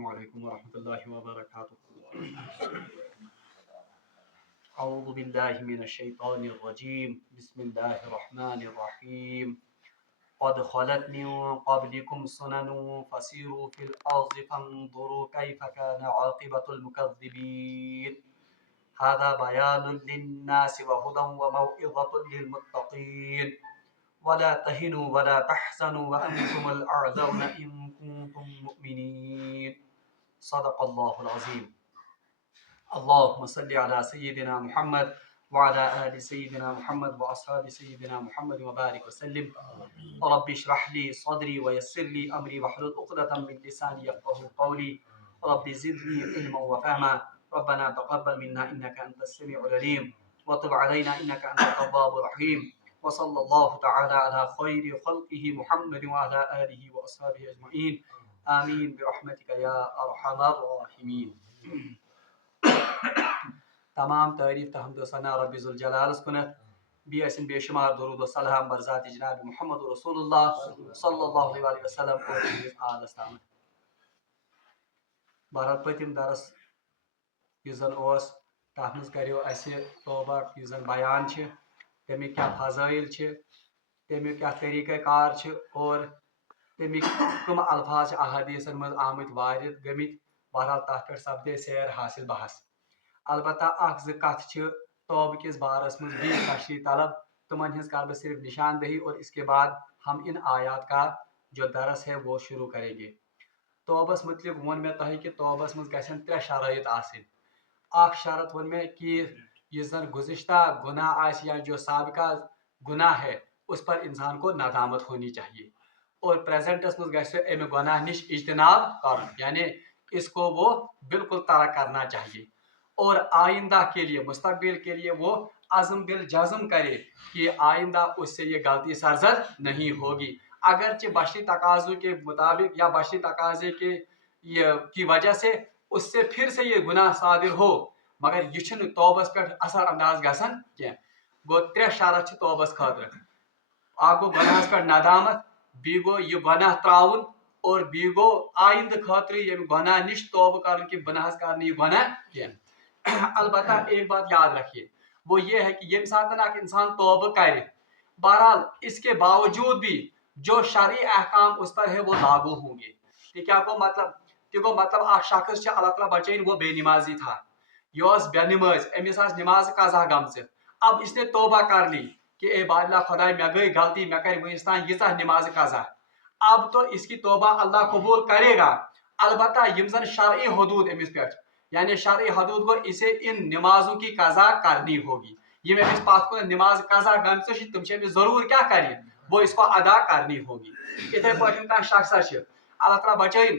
السلام علیکم ورحمۃ اللہ وبرکاتہ۔ اعوذ باللہ من الشیطان الرجیم، بسم اللہ الرحمن الرحیم۔ قد خلت من قبلكم سنن فسيروا في الأرض فانظروا كيف كان عاقبة المكذبين هذا بيان للناس وهدى وموعظة للمتقين ولا تهنوا ولا تحزنوا وأنتم الأعلون إن كنتم مؤمنين صدق الله العظيم۔ اللهم صل على سيدنا محمد وعلى آل سيدنا محمد وأصحاب سيدنا محمد وبارك وسلم۔ رب اشرح لي صدري ويسر لي أمري واحلل عقدة من لساني يفقهوا قولي رب زدني علما وفهما ربنا تقبل منا إنك أنت السميع العليم وتب علينا إنك أنت التواب الرحيم وصلى الله تعالى على خير خلقه محمد وعلى آله وأصحابه أجمعين آمين برحمتك يا أرحم الراحمين۔ تمام تعریف تحمد و ثنا رب ذوالجلال کنت، بیسن بے شمار درود و سلام بر ذات جناب محمد رسول اللہ صلی اللہ علیہ وسلم اور آل استام۔ بہرحال پتم درس یہ زن اوس تتھ مز کریو اسہ توبہ یہ زن بیان چھ تمیک کیا فضائل چھ، تمیک کیا طریقہ کار چھ اور تمیک کم الفاظ احادیثن مز آمت وارد گمت۔ بہرحال تتھ پہ سپدے سیر حاصل بحث۔ البتہ اخ زٕ کتھ چھ توبہ کس بارس مز بھی تشریح طلب، تمن ہز کر بہ صرف نشاندہی اور اس کے بعد ہم ان آیات کا جو درس ہے وہ شروع کریں گے۔ توبس متعلق ون میں تہ کہ توبس مز گژھن ترے شرائط آسن۔ اخ شرط ون میں کہ یہ زن گزشتہ گناہ آس یا جو سابقہ گناہ ہے اس پر انسان کو ندامت ہونی چاہیے، اور پریزنٹس مز گژھِ امہ گناہ نش اجتناب کرن، یعنی اس کو وہ بالکل ترک کرنا چاہیے، اور آئندہ کے لیے مستقبل کے لیے وہ عزم بالجزم کرے کہ آئندہ اس سے یہ غلطی سرزد نہیں ہوگی، اگرچہ بشری تقاضوں کے مطابق یا بشری تقاضے کی وجہ سے اس سے پھر سے یہ گناہ صادر ہو، مگر یہ چھن توبس پہ اثر انداز گژھن کی۔ گو ترے شرط توبس خاطر، اکھ گو گناہس پہ ندامت، بی گو یہ گناہ تراؤن، اور بی گو آئندہ خاطر یم گناہ نش توبہ کرن کہ گناہس کرنے یہ گناہ کی۔ البتہ ایک بات یاد رکھیے، وہ یہ ہے کہ یم ساتن اک انسان توبہ کرے، بہرحال اس کے باوجود بھی جو شرعی احکام اس پر ہے وہ لاگو ہوں گے۔ یہ کیا کو مطلب؟ کہ گو مطلب اک شخص اللہ تعالیٰ بچین وہ بے نمازی تھا، یہ بے نماز، امس نماز قضا گمز، اب اس نے توبہ کر لی کہ اے بار اللہ خدا میں گئی غلطی، میں کر ونستان یہ نماز قضا، اب تو اس کی توبہ اللہ قبول کرے گا، البتہ یم زن شرعی حدود امس پہ، یعنی شرعی حدود کو اسے ان نمازوں کی قضا کرنی ہوگی۔ یہ امس پات کو نماز قضا گمز تم ضرور کیا کریں، وہ اس کو ادا کرنی ہوگی۔ اتھے پاٹھن کا شخص اللہ تعالیٰ بچائن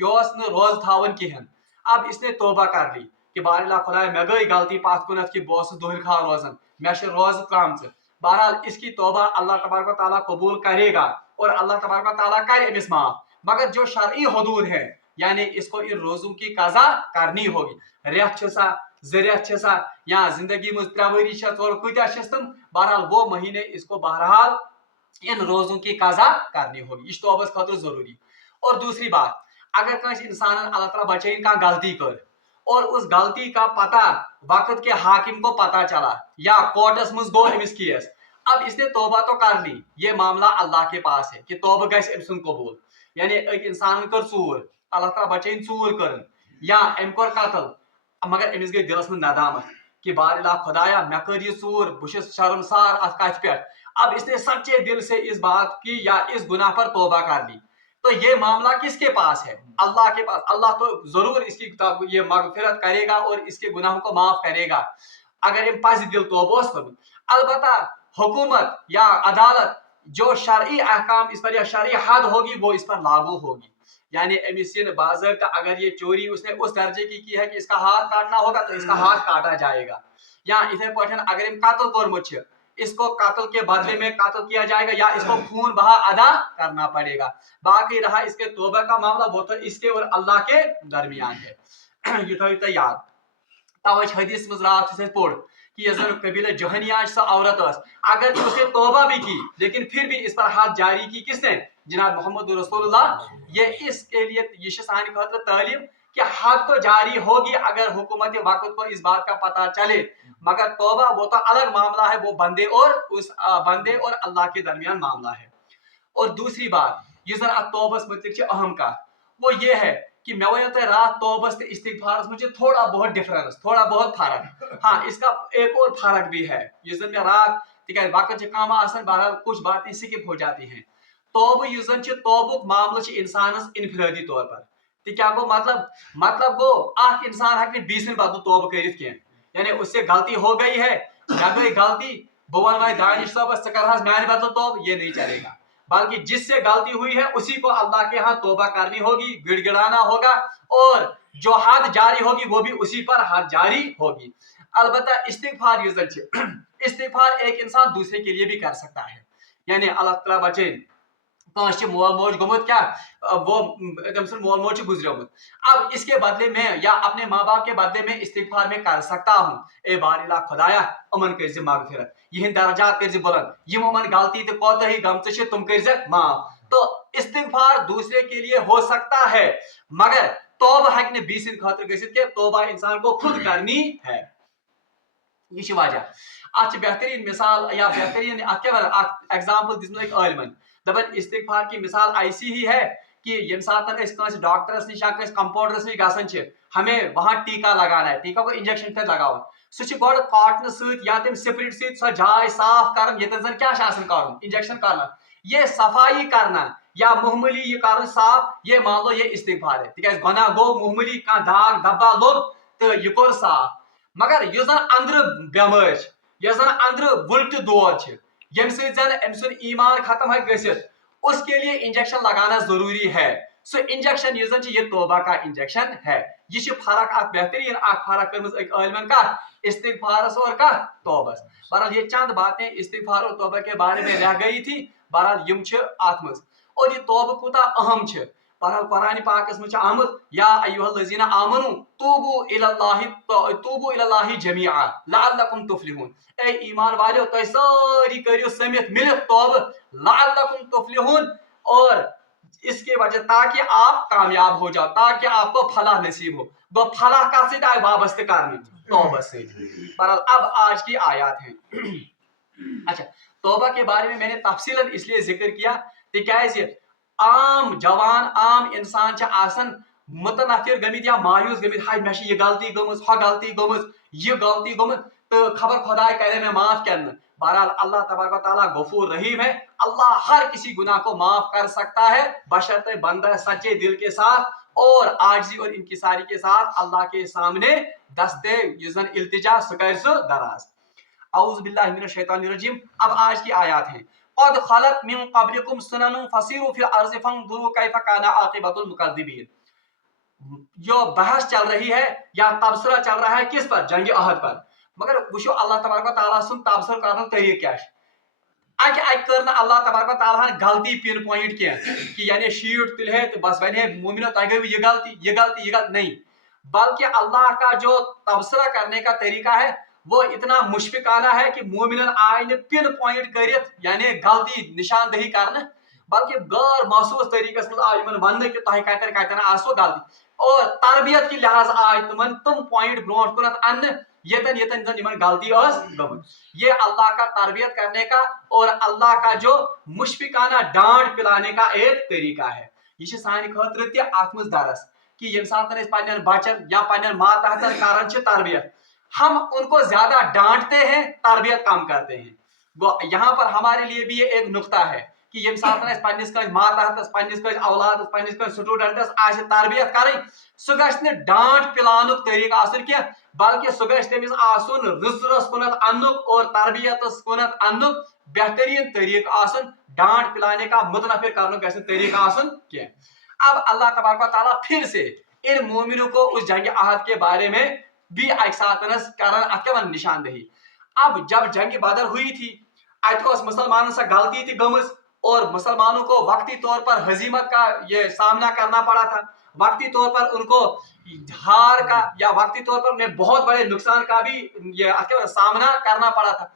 یہ روز تھاون کہین، اب اس نے توبہ کر لی کہ بار اللہ خدا میں گئی غلطی پات کنت کہ بہت دہل کھا روزن، میں روز ترامچ، بہرحال اس کی توبہ اللہ تبارک و تعالیٰ قبول کرے گا اور اللہ تبارک و تعالیٰ کرے امس معاف، مگر جو شرعی حدود ہے یعنی اس کو ان روزوں کی قضا کرنی ہوگی۔ ریت سا، زریت سا، یا زندگی مز 3 وری کتیا تم، بہرحال وہ مہینے اس کو بہرحال ان روزوں کی قضا کرنی ہوگی، یہ توبس خاطر ضروری۔ اور دوسری بات، اگر کنس انسان اللہ تعالیٰ بچائن کا غلطی کر اور اس غلطی کا پتہ وقت کے حاکم کو پتہ چلا یا کورٹس مز گو امس کیس، اب اس نے توبہ تو کر لی، یہ معاملہ اللہ کے پاس ہے کہ توبہ گژھِ أمۍ سُنٛد قبول۔ یعنی ایک انسان کر ژوٗر، اللہ تعالیٰ بچائن ژوٗر کرن، یا ام کور قتل، مگر امس گئی دلس میں ندامت کہ بار اللہ خدایا میں کر یہ ژوٗر، بہت شرمسار ات کتھ پہ، اب اس نے سچے دل سے اس بات کی یا اس گناہ پر توبہ کر لی، تو یہ معاملہ کس کے پاس ہے؟ اللہ کے پاس۔ اللہ تو ضرور اس کی یہ مغفرت کرے گا اور اس کے گناہوں کو معاف کرے گا اگر ام پز دل توبہ کرن۔ البتہ حکومت یا عدالت جو شرعی احکام اس پر یا شرعی حد ہوگی وہ اس پر لاگو ہوگی، یعنی امس باضابطہ اگر یہ چوری اس نے اس درجے کی ہے کہ اس کا ہاتھ کاٹنا ہوگا تو اس کا ہاتھ کاٹا جائے گا، یا اتھے پاٹھن اگر ام قتل کورمت اس کو قتل کے بدلے میں قتل کیا جائے گا یا اس کو خون بہا ادا کرنا پڑے گا۔ باقی رہا اس کے توبہ کا معاملہ، وہ تو اس کے اور اللہ کے درمیان ہے، یہ تھو یاد۔ توجہ حدیث مز رات پوڑ کہ یہ زن قبیلہ جوہنیہ سا عورت اس، اگر اس نے توبہ بھی کی لیکن پھر بھی اس پر حد جاری کی کس نے؟ جناب محمد رسول اللہ یہ اس کے لیے یہ سان خاطر تعلیم کہ حد تو جاری ہوگی اگر حکومت وقت کو اس بات کا پتہ چلے، مگر توبہ وہ تو الگ معاملہ ہے، وہ بندے اور اللہ کے درمیان معاملہ ہے۔ اور دوسری بات یہ زن ات توبس متعلق اہم کت وہ یہ ہے کہ میں ونو تہ رات توبس تو استغفارس میں تھوڑا بہت ڈفرنس، تھوڑا بہت فرق، ہاں اس کا ایک اور فرق بھی ہے یہ زن میں رات تک وقت کم آسان، بہرحال کچھ باتیں سکپ ہو جاتی ہیں۔ توبہ یہ زن توبک معاملہ انسانس انفرادی طور پر کیا گو مطلب گو اخ انسان ہیکہ بیسن بدل توبہ کرت کی، یعنی اس سے غلطی ہو گئی ہے، نہ گئی غلطی بہ ون وے دانش صاحبس ژٕ کرہس میانہ بدل توبہ، یہ نہیں چلے گا، بلکہ جس سے غلطی ہوئی ہے اسی کو اللہ کے ہاں توبہ کرنی ہوگی، گڑ گڑانا ہوگا، اور جو حد جاری ہوگی وہ بھی اسی پر حد جاری ہوگی۔ البتہ استغفار یہ زن استغفار ایک انسان دوسرے کے لیے بھی کر سکتا ہے، یعنی اللہ تعالیٰ بچے کانس مول موج گومت کیا وہ تم سن مول موج گزریومت، اب اس کے بدلے میں یا اپنے ماں باپ کے بدلے میں استغفار میں کر سکتا ہوں، اے بار الہ خدایا امن کرز مغفرت، یہ درجات کرز بلند، یم امن غلطی تو کوتاہی گمچہ تم کرز معاف۔ تو استغفار دوسرے کے لیے ہو سکتا ہے، مگر توبہ ہیکہ بیسن خاطر گژھت کہ توبہ انسان کو خود کرنی ہے۔ یہ وجہ ات بہترین مثال یا بہترین ات کیا ایگزامپل دن عالمن دپان استغفار کی مثال ایسی ہی ہے کہ یم سات کس ڈاکٹرس نش یا کس کمپاؤنڈرس نش گھن ہمیں وہاں ٹیکہ لگانا ہے، ٹیکہ کو انجیکشن تھے لگاؤ سہ گوڑ کاٹن ست یا تم سپرٹ ست سو جائے صاف کرن یتن زن کیا کرن انجیکشن کرنا، یہ صفائی کرنا یا معمولی یہ کرن صاف، یہ مان لو یہ استغفار ہے، تک گناہ گو معمولی کھانا داغ دبا لوگ تو یہ کور صاف، مگر یہ زن اندر بیمار یہ زن اندر ولٹ دود یم زن ام سن ایمان ختم ہے گھت اس کے لیے انجیکشن لگانا ضروری ہے، سو انجیکشن یہ زن یہ توبہ کا انجیکشن ہے۔ یہ فرق ات بہترین فرق کرمز عالمن کت استغفارس اور کت توبس۔ بہرحال یہ چند باتیں استغفار اور توبہ کے بارے میں رہ گئی تھی، بہرحال یم ات مز اور یہ توبہ کوتا اہم بہرحال قرآن پاکس میں آمد یا ایھا الذین آمنوا توبوا الی اللہ جمیعا لعلکم تفلحون، اے ایمان والو تو ساری کریو سمت ملت توبہ لعلکم تفلحون، اور اس کی وجہ تاکہ آپ کامیاب ہو جاؤ، تاکہ آپ کو فلاح نصیب ہو، وہ فلاح کا سید آئے وابستہ کرنے توبہ سے۔ بہرحال اب آج کی آیات ہیں۔ اچھا توبہ کے بارے میں نے تفصیلاً اس لیے ذکر کیا تکیازِ عام جوان عام انسان آسان متنفر گمت یا مایوس گمت، ہائے مے یہ غلطی گمز ہو غلطی گمز یہ غلطی گمت تو خبر خدا کرے میں معاف کرنا۔ بہرحال اللہ تبارک و تعالیٰ غفور رحیم ہے، اللہ ہر کسی گناہ کو معاف کر سکتا ہے بشرطے بندہ سچے دل کے ساتھ اور عاجزی اور انکساری کے ساتھ اللہ کے سامنے دست یہ زن التجا سہ کر سہ دراز۔ اعوذ باللہ من الشیطان الرجیم۔ اب آج کی آیات ہیں۔ قد خلت من قبلکم سنن فسیروا فی الارض فانظروا کیف کان عاقبۃ المکذبین۔ جو بحث چل رہی ہے یا تبصرہ چل رہا ہے کس پر؟ جنگ احد پر، مگر وچھو اللہ تبارک و تعالیٰ سن تبصرہ کرن طریقہ کیا اکہ کرنا اللہ تبارک و تعالیٰ غلطی پن پوائنٹ کی کہ یعنی شیٹ تل ہے تو بس ون مومنو تہ گئی یہ غلطی یہ غلطی یہ غلطی، نہیں، بلکہ اللہ کا جو تبصرہ کرنے کا طریقہ ہے وہ اتنا مشفقانہ ہے کہ مومنن آئے پن پوائنٹ کرت یعنی غلطی نشاندہی کرنے، بلکہ غیر محسوس طریقہ مز آئی ون کہ تہ کتن کتن آسو غلطی، اور تربیت کی لحاظ آئے تم پوائنٹ برونٹ کنت ان یتن یتن زن غلطی گمت۔ یہ اللہ کا تربیت کرنے کا اور اللہ کا جو مشفقانہ ڈانٹ پلانے کا ایک طریقہ ہے۔ یہ سانہ خاطر تہ ات مز درس کہ یم سات پنن بچن یا پنن ماتحتن کران تربیت، ہم ان کو زیادہ ڈانٹتے ہیں تربیت کم کرتے ہیں۔ یہاں پر ہمارے لیے بھی یہ ایک نقطہ ہے کہ یم سات پنس ماتحتس پنس اولادس پنس سٹوڈنٹس آسہ تربیت کریں سہ گژھِ نہ ڈانٹ پلانک طریقہ آسن کی، بلکہ سہ گژھِ تمس آسن رٕژ رس کنت انک اور تربیتس کنت انک بہترین طریقہ آسن، ڈانٹ پلانے کا متنفر کرنے گژھِ طریقہ آسن کی۔ اب اللہ تبارک و تعالیٰ پھر سے ان مومنوں کو اس جنگ احد کے بارے میں بھی ایک ساتنس کرن اتن نشاندہی۔ اب جب جنگ بدر ہوئی تھی ات مسلمانوں سے غلطی تھی گمز اور مسلمانوں کو وقتی طور پر ہزیمت کا یہ سامنا کرنا پڑا تھا، وقتی طور پر ان کو ہار کا یا وقتی طور پر انہیں بہت بڑے نقصان کا بھی یہ سامنا کرنا پڑا تھا۔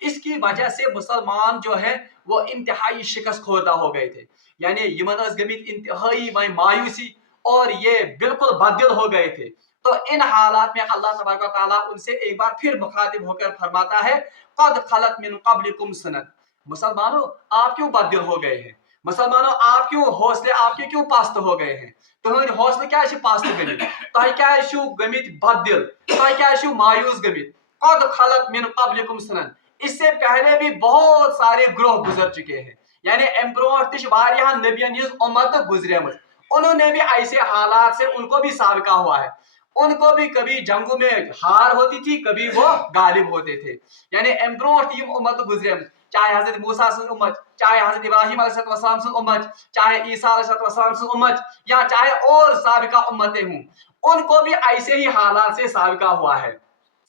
اس کی وجہ سے مسلمان جو ہے وہ انتہائی شکست خوردہ ہو گئے تھے، یعنی یمن اس گمت انتہائی مایوسی اور یہ بالکل بددل ہو گئے تھے. تو ان حالات میں اللہ تبارک و تعالیٰ ان سے ایک بار پھر مخاطب ہو کر فرماتا ہے قد خلت من قبلکم سنن. مسلمانوں آپ کیوں بددل ہو گئے ہیں؟ مسلمانوں آپ کیوں حوصلے آپ کے کیوں پست ہو گئے ہیں؟ تہند حوصلے کیا پست گمت؟ تہ کیا گمت بددل؟ تہ کیا مایوس گمت؟ قد خلت من قبلکم سنن. اس سے پہلے بھی بہت سارے گروہ گزر چکے ہیں. یعنی ام برونٹ تہ واریاہن نبیین ہز امت گزریمت. انہوں نے بھی ایسے حالات سے ان کو بھی سابقہ ہوا ہے. ان کو بھی کبھی جنگوں میں ہار ہوتی تھی, کبھی وہ غالب ہوتے تھے. یعنی ام برونٹ یم امت گزریمت, چاہے حضرت موسیٰ سن امت, چاہے حضرت ابراہیم علیہ السلام سن امت, چاہے عیسیٰ علیہ السلام سن امت, یا چاہے اور سابقہ امتیں ہوں, ان کو بھی ایسے ہی حالات سے سابقہ ہوا ہے.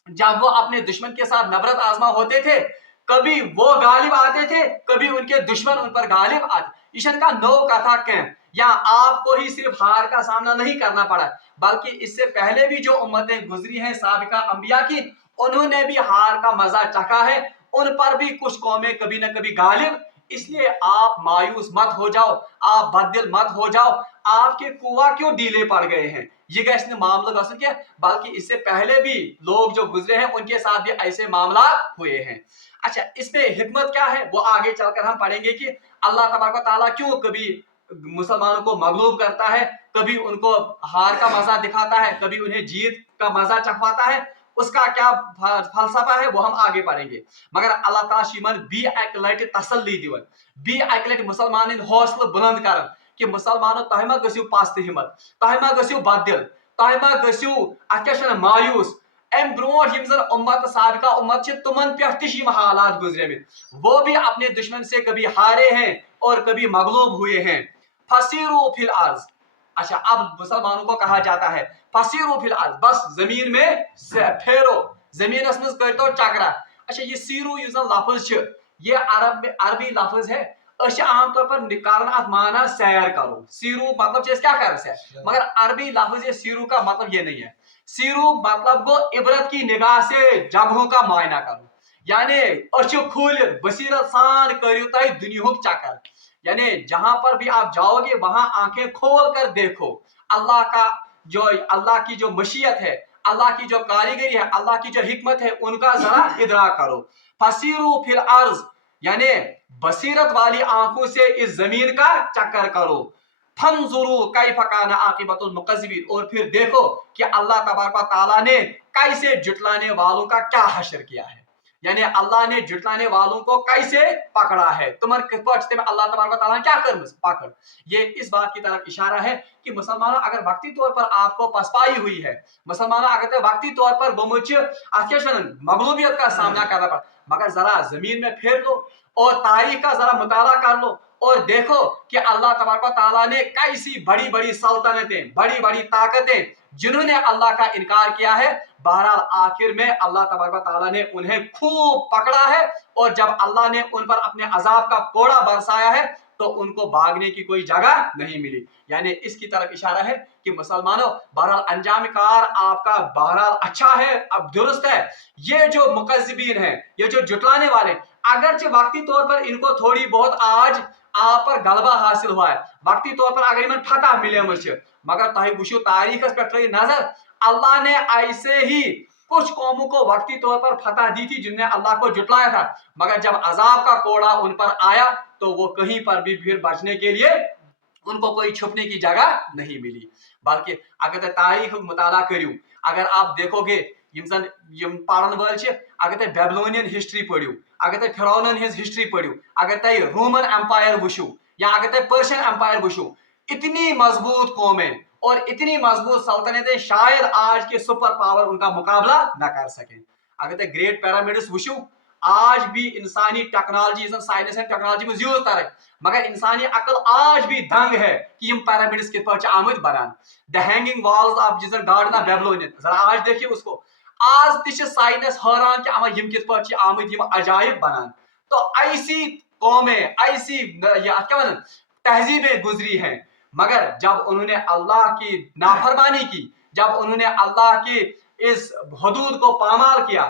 جب وہ اپنے دشمن کے ساتھ نبرت آزما ہوتے تھے, کبھی وہ غالب آتے تھے, کبھی ان کے دشمن ان پر غالب آتے. ایشن کا نو کتھا کہیں, یا آپ کو ہی صرف ہار کا سامنا نہیں کرنا پڑا, بلکہ اس سے پہلے بھی جو امتیں گزری ہیں سابقہ انبیاء کی, انہوں نے بھی ہار کا مزہ چکھا ہے. ان پر بھی کچھ قومیں کبھی نہ کبھی غالب. اس لیے آپ مایوس مت ہو جاؤ, آپ بددل مت ہو جاؤ. آپ کے کنواں کیوں ڈھیلے پڑ گئے ہیں, یہ گھس نہ معاملہ گژھن کیا, بلکہ اس سے پہلے بھی لوگ جو گزرے ہیں ان کے ساتھ بھی ایسے معاملات ہوئے ہیں. اچھا, اس میں حکمت کیا ہے وہ آگے چل کر ہم پڑھیں گے کہ اللہ تبارک و تعالیٰ کیوں کبھی مسلمانوں کو مغلوب کرتا ہے, کبھی ان کو ہار کا مزہ دکھاتا ہے, کبھی انہیں جیت کا مزہ چکھواتا ہے. اس کا کیا فلسفہ ہے وہ ہم آگے پڑھیں گے. مگر اللہ تعالیٰ یمن بی اکہ لٹہ تسلی دِوان, بی اکہ لٹہ مسلمان حوصلہ بلند کران کہ مسلمانوں تہ ما گژھِو پست ہمت, تہ ما گژھِو بددل, تہ ما گژھِو اتھ کیاہ چھِ مایوس. ام برونٹ یم زن امت سابقہ امت چھ تمن پہ تہ یم حالات گزریمت, وہ بھی اپنے دشمن سے کبھی ہارے ہیں اور کبھی مغلوب ہوئے ہیں. فسیروا فی الارض. اچھا, اب مسلمانوں کو کہا جاتا ہے فسیروا فی الارض, بس زمین میں پھیرو, زمین اس میں کرتو چکرا. اچھا, یہ سیرو یہ لفظ چھ, یہ عربی لفظ ہے. اس عام طور پر نکالنا ات مانا سیر کرو. سیرو مطلب کیا کر سیر, مگر عربی لفظ یہ سیرو کا مطلب یہ نہیں ہے. سیرو مطلب گو عبرت کی نگاہ سے جگہوں کا معائنہ کرو. یعنی اچھو کھول بصیرت سان کریو تہ دنیا چکر. یعنی جہاں پر بھی آپ جاؤ گے وہاں آنکھیں کھول کر دیکھو. اللہ کی جو مشیت ہے, اللہ کی جو کاریگری ہے, اللہ کی جو حکمت ہے, ان کا ذرا ادراک کرو. فسیروا فی الارض, یعنی بصیرت والی آنکھوں سے اس زمین کا چکر کرو. فانظروا کیف کان عاقبۃ المکذبین, اور پھر دیکھو کہ اللہ تبارک و تعالیٰ نے کیسے جھٹلانے والوں کا کیا حشر کیا ہے. یعنی اللہ نے جھٹلانے والوں کو کیسے پکڑا ہے, تمہر کت پاٹ میں اللہ تبارک و تعالیٰ نے کیا کرمس پکڑ. یہ اس بات کی طرف اشارہ ہے کہ مسلمانوں اگر وقتی طور پر آپ کو پسپائی ہوئی ہے, مسلمانوں اگر وقتی طور پر گومت مغلوبیت کا سامنا کرنا پڑا, مگر ذرا زمین میں پھیر لو اور تاریخ کا ذرا مطالعہ کر لو اور دیکھو کہ اللہ تبارک و تعالیٰ نے کیسی بڑی بڑی سلطنتیں, بڑی بڑی طاقتیں جنہوں نے اللہ کا انکار کیا ہے, بہرحال آخر میں اللہ تبارک و تعالیٰ نے انہیں خوب پکڑا ہے. اور جب اللہ نے ان پر اپنے عذاب کا کوڑا برسایا ہے تو ان کو بھاگنے کی کوئی جگہ نہیں ملی. یعنی اس کی طرف اشارہ ہے کہ مسلمانوں بہرحال انجام کار آپ کا بہرحال اچھا ہے, اب درست ہے. یہ جو مکذبین ہیں, یہ جو جھٹلانے والے, اگرچہ وقتی طور پر ان کو تھوڑی بہت آج آپ پر غلبہ حاصل ہوا ہے, وقتی طور پر اگر ان فتح ملے مجھے, مگر تہ وچھو تاریخ پہ ترٲیِو نظر, اللہ نے ایسے ہی کچھ قوموں کو وقتی طور پر فتح دی تھی جن نے اللہ کو جھٹلایا تھا, مگر جب عذاب کا کوڑا ان پر آیا تو وہ کہیں پر بھی پھر بچنے کے لیے ان کو کوئی چھپنے کی جگہ نہیں ملی. بلکہ اگر تاریخ مطالعہ کریو, اگر آپ دیکھو گے یم پڑھن وٲلۍ چھِ, اگر تُہۍ بیبلونین ہسٹری پٔرِو, اگر تُہۍ فرعونن ہٕنٛز ہسٹری پٔرِو, اگر تُہۍ رومن ایمپائر وٕچھِو, یا اگر تُہۍ پرشین ایمپائر وٕچھِو, اتنی مضبوط قومیں اور اتنی مضبوط سلطنتیں شاید آج کے سپر پاور ان کا مقابلہ نہ کر سکیں. اگر تُہۍ گریٹ پیرامڈس وٕچھِو, آج بھی انسانی ٹیکنالوجی سائنس اینڈ ٹیکنالوجی میں یوز کریں, مگر انسانی عقل آج بھی دنگ ہے کہ یم پیرامڈس کت پٲٹھۍ چھِ آمٕتۍ بنان. دا ہینگنگ والز آف جس گارڈن آف بیبلونین, ذرا آج دیکھیے اس کو, آج تہ سائنس حیران کہ اما یم کت پٲٹھۍ چھِ آمٕتۍ یم عجائب بنان. تو ایسی قومیں, ایسی کیا ونان تہذیبیں گزری ہیں, مگر جب انہوں نے اللہ کی نافرمانی کی, جب انہوں نے اللہ کی اس حدود کو پامال کیا,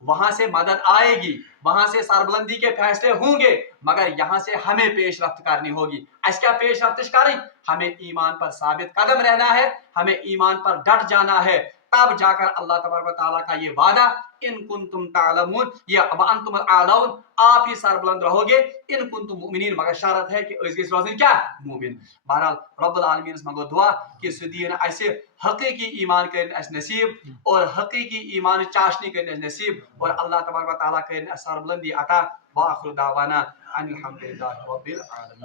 وہاں سے مدد آئے گی، وہاں سے سربلندی کے فیصلے ہوں گے، مگر یہاں سے ہمیں پیش رفت کرنی ہوگی۔ اس کیا پیش رفت کریں؟ ہمیں ایمان پر ثابت قدم رہنا ہے، ہمیں ایمان پر ڈٹ جانا ہے، تب جا کر اللہ تبارک و تعالیٰ کا یہ وعدہ ان کنتم تعلمون یا وانتم الاعلون، آپ ہی سربلند رہو گے ان کنتم مؤمنین، مگر شرط ہے کہ اس گژھِ روزن کیا؟ مومن۔ بہرحال رب العالمین منگو دعا کہ سہ دین اسہ حقیقی ایمان کرن اس نصیب اور حقیقی ایمان چاشنی کرن اس نصیب، اور اللہ تبارک و تعالیٰ کرن اس سربلندی عطا۔ وآخر دعوانا ان الحمد للہ رب العالمین۔